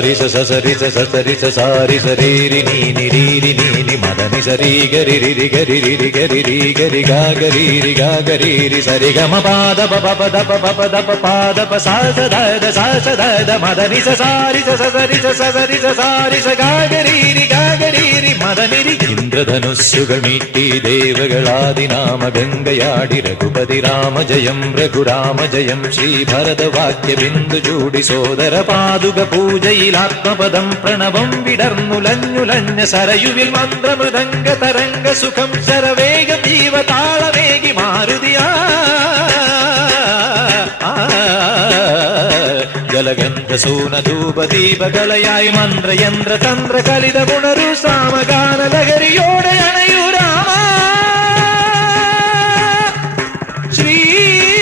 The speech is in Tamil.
सारी स सरी स सरी स सारी सरीरी नी निरीरी नी नि मदनी सरी गरी रि गरी रि गरी रि गरी गा गरी रि गा गरी रि सरी गम पाद प प प द प प द प पाद प सा स द द सा स द द मदनी सारी स सरी स स स सारी स गा गरी रि गा இந்திரதனுஷுகள் மீட்டி தேவகளாதி நாம கங்கையாடி ரகுபதி ராம ஜயம் ரகுராம ஜயம் ஸ்ரீபரத வாக்கிய பிந்து ஜூடி சோதர பாதுக பூஜையில் ஆத்மபதம் பிரணவம் விடர்முலஞ்சுலஞ்ச சரயுவில் மந்திர மிருதங்க தரங்க சுகம் சரவேக தீவ தாள வேகி மாறுதியா ஜலகந்த சாமக श्री